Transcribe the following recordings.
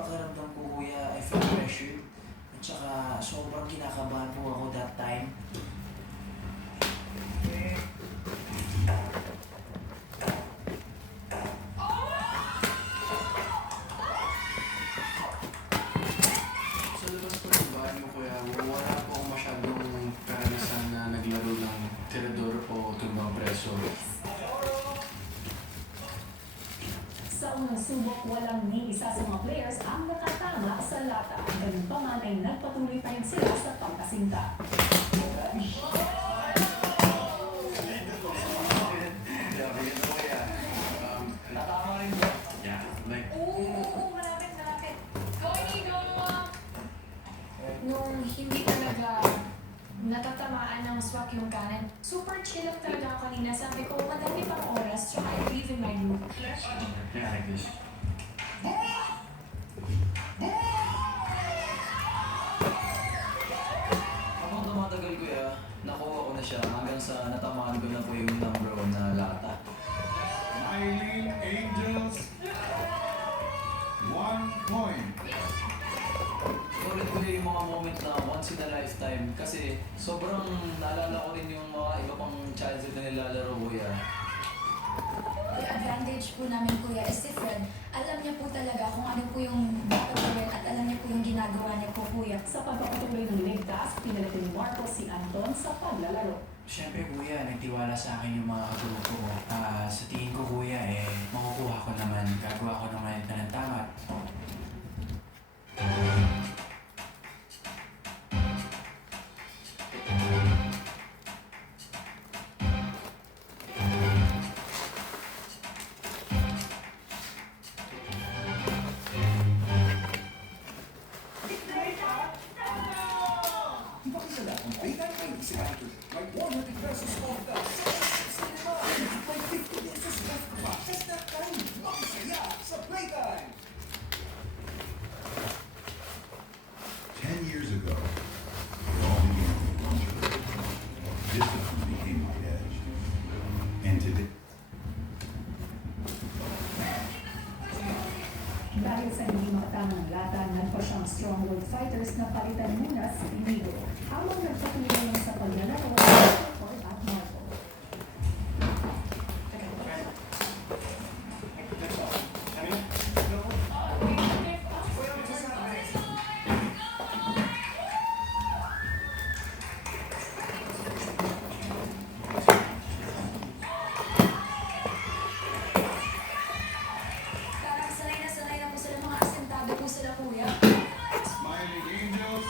pakiramdam ko kuya, I feel pressured. At saka sobrang kinakabahan po ako that time. Sa labas po ng bahay mo kuya, wala po ako masyadong karanasan na naglaro ng tirador o tumbang preso. Sa unang subok, walang ni isa sa mga players ang nakatama sa lata. Ganun pa man ay nagpatuloy pa rin sila sa pagkasinta. Grabe yun kuya. Natama rin ba? Yeah, like, Oo, malapit. Going, Eagle! Nung hindi talaga natatamaan ng swak yung kanan, super chill lang talaga ako kanina. Sabi ko, madami pang oras, so I believe in my group. yeah, like this. Habang tumatagal kuya, nakuha ko na siya hanggang sa natamaan ko na po yung number 1 na lata. Smiling Angels, 1 point. Ulit ko yung mga moment na once in a lifetime kasi sobrang naalala ko rin yung mga iba pang childhood na nilalaro kuya. Yung advantage po namin kuya is si Fred. Alam niya po talaga kung ano po yung dapat gawin at alam niya po yung ginagawa niya po kuya. Sa pagpapatuloy ng ligtas, pinalito ni Marcos si Anton sa paglalaro. Siyempre kuya, nagtiwala sa akin yung mga kagrupo ko. Sa tingin ko kuya makukuha ko naman, gagawa ko naman ito ng tama. Pakisala ang Playtime ay discounted. May 100 pesos off the cinema. May 50 pesos off pa. Sa snack time, makisaya sa Playtime. 10 years ago, it all began with one choice. Discipline became my edge. And today, Dahil sa hindi makatama ng lata, nagpa siyang stronghold fighters na palitan muna si Inigo. Habang nagpatuloy naman sa paglalaro, Ford at Marco. Parang sanay na po sila, mga asentado po sila kuya. Smiling Angels,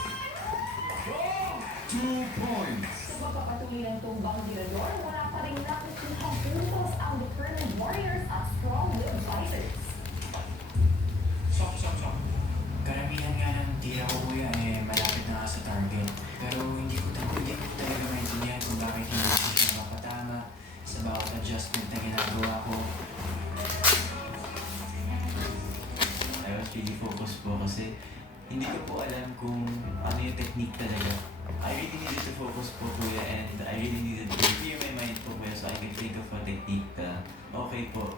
2 points. Sa pagpapatuloy ng tumbang tirador, wala pa rin nakukuhang puntos ang determined warriors at strong-willed fighters. Karamihan nga ng tira ko kuya malapit na nga sa target. Pero hindi ko talaga maintindihan kung bakit hindi ko siya mapatama sa bawat adjustment na ginagawa ko. I was really focused po kasi hindi ko po alam kung ano yung technique talaga. I really needed to focus po kuya and I really needed to clear my mind po kuya so I can think of a technique na okay po.